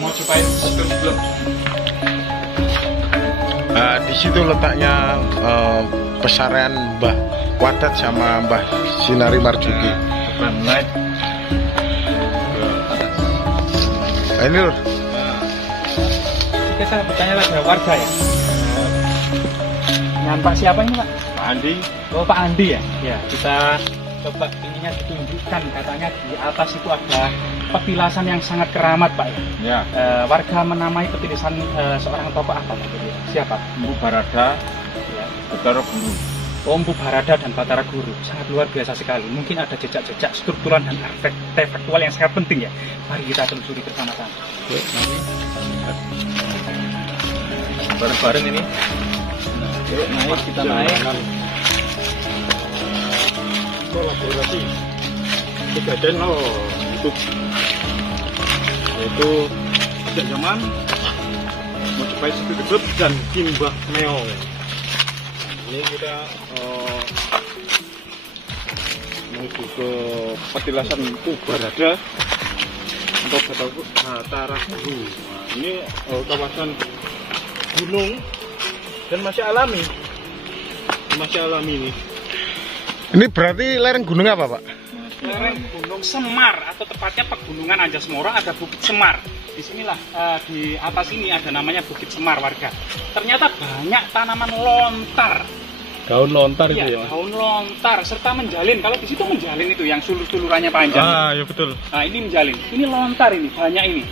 Majapahit Club. Di situ letaknya pesarian Mbah Wadat sama Mbah Sinari Marjuki. Naik Ini lur. Kita bertanya lagi warga ya. Dengan Pak siapa ini Pak? Pak Andi. Oh Pak Andi ya. Ya kita coba ininya ditunjukkan, katanya di atas itu ada petilasan yang sangat keramat Pak ya. Warga menamai petilasan seorang tokoh apa Pak? Siapa? Mbu Barada, Ya. Batara Guru. Mbu Barada dan Batara Guru, sangat luar biasa sekali. Mungkin ada jejak-jejak struktural dan artefaktual yang sangat penting ya. Mari kita telusuri bersama-sama. Bareng-bareng ini. Yuk naik, kita naik. Kolaborasi kejadian itu yaitu sejak zaman Majapahit Club dan Kimbah Meong. Ini kita menuju ke petilasan Barada untuk Batara Guru. Nah, ini kawasan gunung dan masih alami ini. Ini berarti lereng gunung apa Pak? Lereng Gunung Semar atau tepatnya Pegunungan Anjasmara, ada Bukit Semar. Disinilah di atas ini ada namanya Bukit Semar warga. Ternyata banyak tanaman lontar. Daun lontar Ya, itu ya. daun lontar serta menjalin. Kalau di situ menjalin itu yang sulur-sulurannya panjang. Ya betul. Nah ini menjalin. Ini lontar ini banyak ini.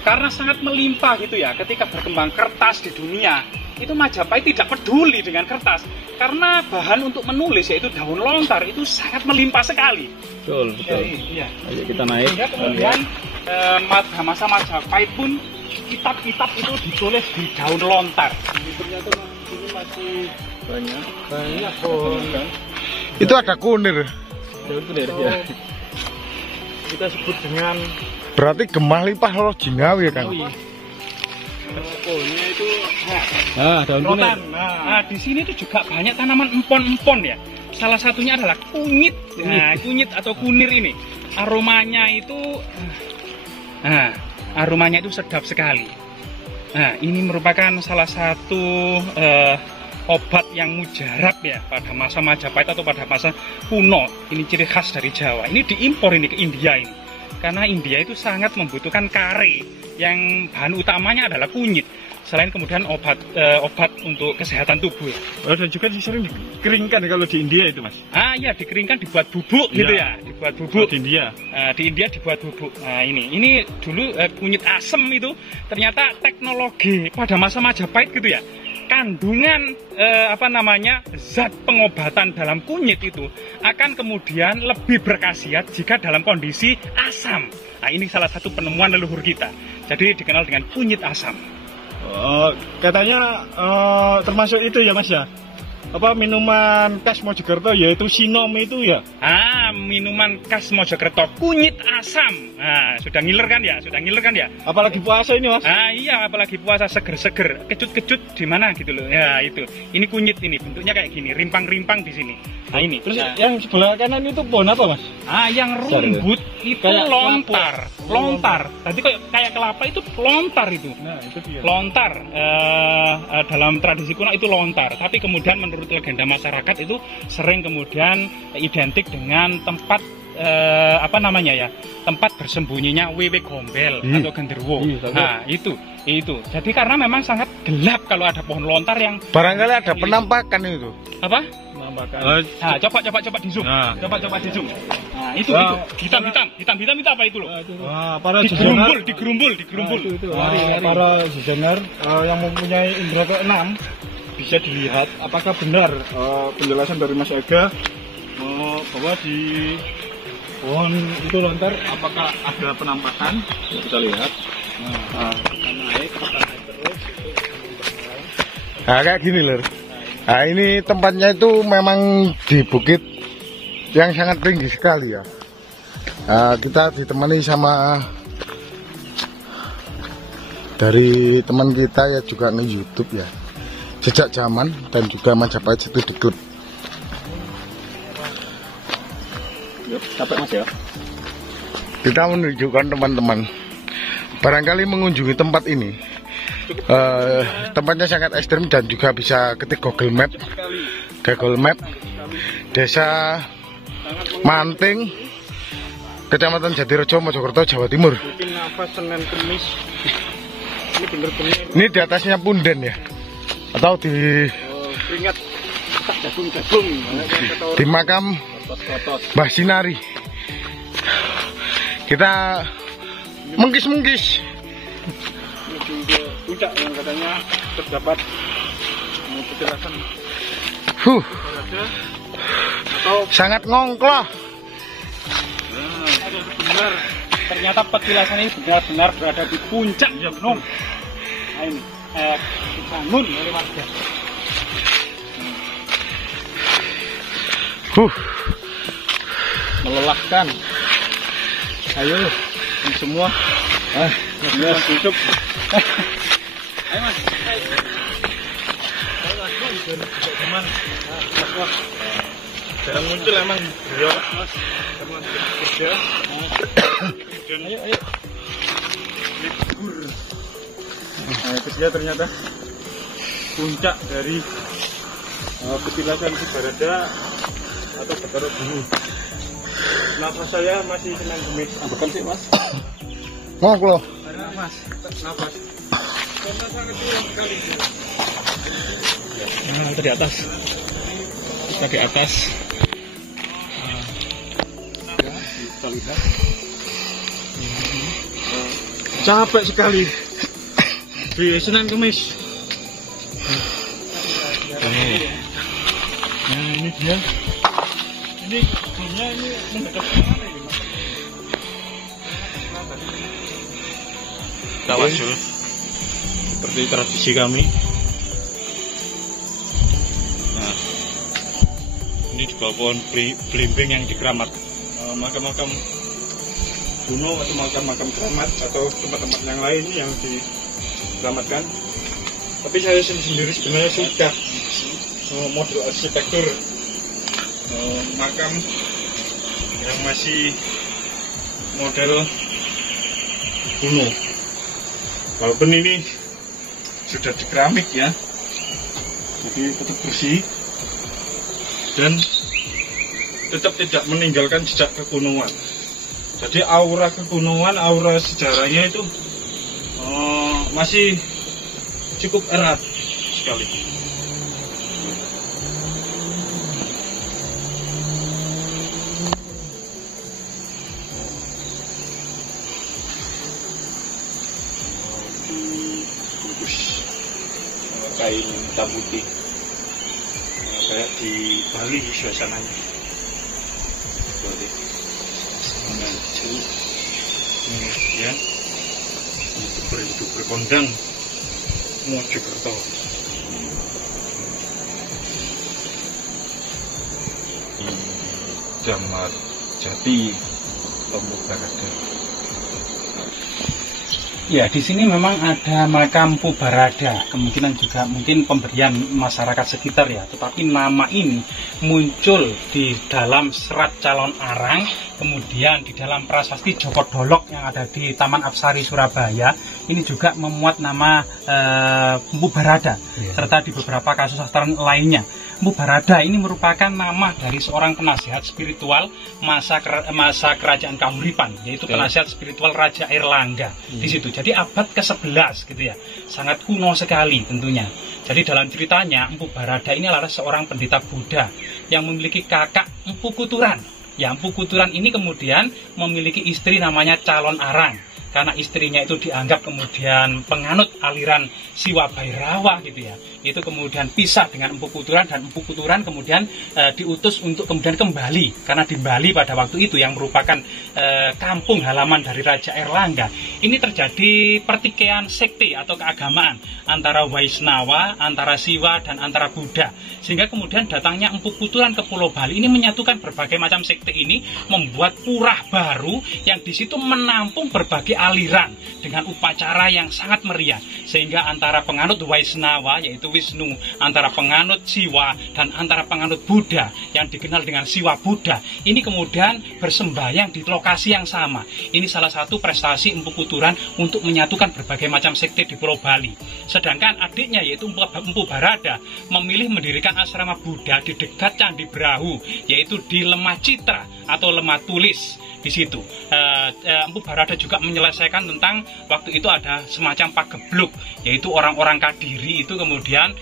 Karena sangat melimpah gitu ya. Ketika berkembang kertas di dunia, itu Majapahit tidak peduli dengan kertas karena bahan untuk menulis yaitu daun lontar itu sangat melimpah sekali. Betul. Iya. Ayo kita naik. Sehingga kemudian pada masa Majapahit pun kitab-kitab itu ditulis di daun lontar. Ternyata ini masih banyak pohon kan. Itu ada kunir. Daun kunir ya. Kita sebut dengan Berarti gemah limpah loh Jinawi ya kan? pohonnya itu daun kunir. Rotan. Nah, di sini tuh juga banyak tanaman empon-empon ya. Salah satunya adalah kunyit. Nah, kunyit atau kunir ini. Aromanya itu sedap sekali. Nah, ini merupakan salah satu obat yang mujarab ya pada masa Majapahit atau pada masa kuno. Ini ciri khas dari Jawa. Ini diimpor ini ke India ini. Karena India itu sangat membutuhkan kare yang bahan utamanya adalah kunyit. Selain kemudian obat untuk kesehatan tubuh. Dan juga sering dikeringkan kalau di India itu Mas. Iya dikeringkan dibuat bubuk gitu ya, dibuat bubuk. Di India. Di India dibuat bubuk. Nah ini dulu kunyit asem itu ternyata teknologi pada masa Majapahit gitu ya. Kandungan zat pengobatan dalam kunyit itu akan kemudian lebih berkhasiat jika dalam kondisi asam. Nah ini salah satu penemuan leluhur kita. Jadi dikenal dengan kunyit asam. Katanya termasuk itu ya Mas ya. Minuman khas Mojokerto yaitu sinom itu ya. Minuman khas Mojokerto kunyit asam. Sudah ngiler kan ya? Apalagi puasa ini Mas. Iya, apalagi puasa seger-seger, kecut-kecut di mana gitu loh. Ya itu. Ini kunyit ini, bentuknya kayak gini, rimpang-rimpang di sini. Nah ini. Terus yang sebelah kanan itu pohon apa Mas? Yang rumput itu kayak lontar. Tadi kayak kelapa itu lontar itu. Nah, itu dia. Lontar. Dalam tradisi kuno itu lontar, tapi kemudian menurut legenda masyarakat itu sering kemudian identik dengan tempat tempat bersembunyinya wewe gombel atau genderuwo. Nah itu. Jadi karena memang sangat gelap kalau ada pohon lontar yang Barangkali ada penampakan itu. apa? Penampakan. Coba di zoom. Coba di zoom. Nah itu hitam itu apa itu loh? Para desainer Digerumbul. para desainer yang mempunyai indra keenam bisa dilihat apakah benar penjelasan dari Mas Ega bahwa di pohon itu lontar apakah ada penampakan. Kita lihat. Kita naik terus. Kayak gini lur. Ini tempatnya itu memang di bukit yang sangat tinggi sekali ya. Kita ditemani sama dari teman kita ya juga nge-YouTube ya. Jejak Zaman dan juga Majapahit Studi Club. Yuk, capek Mas ya. kita menunjukkan teman-teman barangkali mengunjungi tempat ini. Tempatnya sangat ekstrim dan juga bisa ketik Google Map Desa Manting, Kecamatan Jatirejo, Mojokerto, Jawa Timur. Mungkin apa Senin Kemis. Ini bener-bener. Ini di atasnya punden ya? Atau di Keringat jagung-jagung. di makam Mbah Sinari. Kita mengkis-mengkis. Menuju ke puncak yang katanya terdapat petilasan berada atau sangat ngongkloh. Benar, ternyata petilasan ini benar-benar berada di puncak ya Gunung. Nah, ini dibangun oleh warga. melelahkan. Ayo ini semua semua hidup. Ayo Mas. Jarang muncul emang beliau Mas. Teman kerja. Kemudian ayo. Nah, itu dia ternyata puncak dari petilasan Barada atau Bathara Guru. Nafas saya masih Senin Kemis. Ambekan sih Mas. Ngongkloh. Nafas. Karena sangat turun sekali. Nah, kita di atas. Kita di atas. Kita lihat. Capek sekali. Di Senin Kemis. Nah, ini dia. Ini sebelumnya ini menghadap ke mana ini Mas? Tawasul. Seperti tradisi kami. Nah, ini di bawah pohon belimbing yang dikeramat. Makam-makam kuno atau makam-makam keramat atau tempat-tempat yang lain yang dikeramatkan. Tapi saya sendiri sebenarnya suka model arsitektur makam yang masih model kuno. Walaupun ini sudah dikeramik ya, jadi tetap bersih dan tetap tidak meninggalkan jejak kekunuan. Jadi aura kekunuan, aura sejarahnya itu masih cukup erat sekali. Kain hitam putih kayak di Bali suasananya. Kemudian youtuber kondang Mojokerto. Damar Jati Lombok Barada. Ya, di sini memang ada makam Mpu Barada, kemungkinan juga mungkin pemberian masyarakat sekitar ya. Tetapi nama ini muncul di dalam serat calon arang, kemudian di dalam prasasti Joko Dolok yang ada di Taman Apsari Surabaya. Ini juga memuat nama Mpu Barada, serta di beberapa kasus sastra lainnya. Mpu Barada ini merupakan nama dari seorang penasihat spiritual masa kerajaan Kahuripan, yaitu penasihat spiritual Raja Airlangga di situ. Jadi abad ke-11 gitu ya, sangat kuno sekali tentunya. Jadi dalam ceritanya Mpu Barada ini adalah seorang pendeta Buddha yang memiliki kakak Mpu Kuturan. Ya, Mpu Kuturan ini kemudian memiliki istri namanya Calon Arang. Karena istrinya itu dianggap kemudian penganut aliran Siwa Bhairawa gitu ya. Itu kemudian pisah dengan Mpu Kuturan, dan Mpu Kuturan kemudian diutus untuk kemudian kembali. Karena di Bali pada waktu itu yang merupakan kampung halaman dari Raja Airlangga, ini terjadi pertikaian sekte atau keagamaan antara Waisnawa, antara Siwa, dan antara Buddha. Sehingga kemudian datangnya Mpu Kuturan ke Pulau Bali ini menyatukan berbagai macam sekte ini, membuat purah baru yang di situ menampung berbagai aliran dengan upacara yang sangat meriah. sehingga antara penganut Waisnawa yaitu Wisnu, antara penganut Siwa dan antara penganut Buddha yang dikenal dengan Siwa Buddha ini kemudian bersembahyang di lokasi yang sama. Ini salah satu prestasi Empu Kuturan untuk menyatukan berbagai macam sekte di Pulau Bali. Sedangkan adiknya yaitu Empu Barada memilih mendirikan asrama Buddha di dekat Candi Brahu, yaitu di Lemah Citra atau Lemah Tulis. Di situ Empu Barada juga menyelesaikan tentang waktu itu ada semacam pagebluk, yaitu orang-orang Kadiri itu kemudian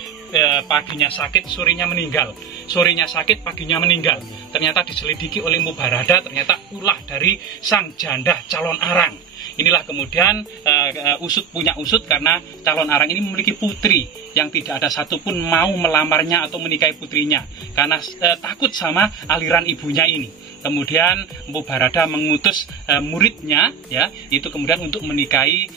paginya sakit, sorenya meninggal. Sorenya sakit, paginya meninggal. Ternyata diselidiki oleh Empu Barada, ternyata ulah dari sang janda calon arang. Inilah kemudian usut punya usut karena calon arang ini memiliki putri yang tidak ada satupun mau melamarnya atau menikahi putrinya karena takut sama aliran ibunya ini. Kemudian Empu Barada mengutus muridnya ya itu kemudian untuk menikahi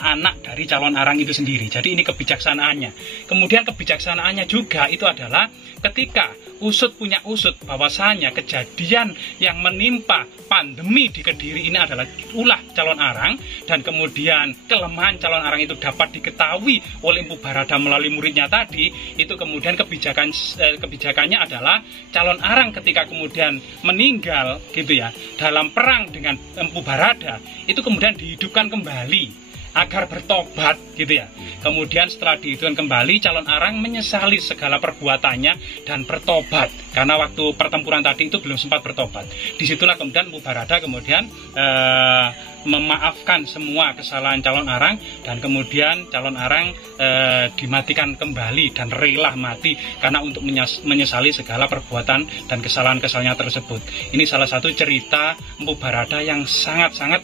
anak dari calon arang itu sendiri. Jadi ini kebijaksanaannya. Kemudian kebijaksanaannya juga itu adalah ketika usut punya usut bahwasanya kejadian yang menimpa pandemi di Kediri ini adalah ulah calon arang dan kemudian kelemahan calon arang itu dapat diketahui oleh Empu Barada melalui muridnya tadi, itu kemudian kebijakannya adalah calon arang ketika kemudian meninggal gitu ya dalam perang dengan Empu Barada itu kemudian dihidupkan kembali agar bertobat gitu ya. Kemudian setelah dihidupkan kembali calon arang menyesali segala perbuatannya dan bertobat karena waktu pertempuran tadi itu belum sempat bertobat. Disitulah kemudian Empu Barada kemudian memaafkan semua kesalahan calon arang dan kemudian calon arang dimatikan kembali dan rela mati karena untuk menyesali segala perbuatan dan kesalahan-kesalahannya tersebut. Ini salah satu cerita Empu Barada yang sangat-sangat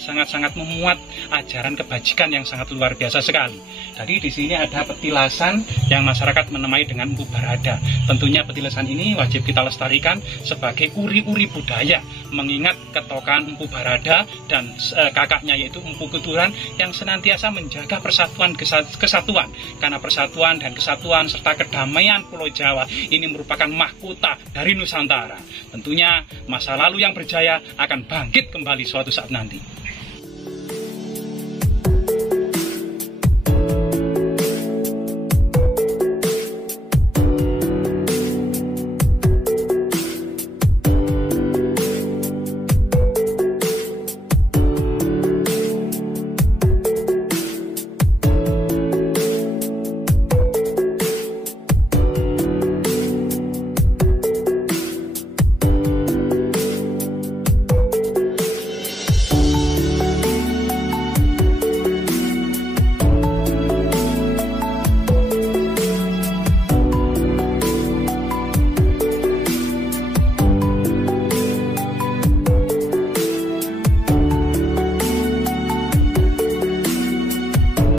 sangat-sangat memuat ajaran kebajikan yang sangat luar biasa sekali. Jadi di sini ada petilasan yang masyarakat menamai dengan Empu Barada. Tentunya petilasan ini wajib kita lestarikan sebagai uri-uri budaya mengingat ketokan Empu Barada dan kakaknya yaitu Empu Kuturan yang senantiasa menjaga persatuan kesatuan karena persatuan dan kesatuan serta kedamaian Pulau Jawa ini merupakan mahkota dari Nusantara. Tentunya masa lalu yang berjaya akan bangkit kembali suatu saat nanti.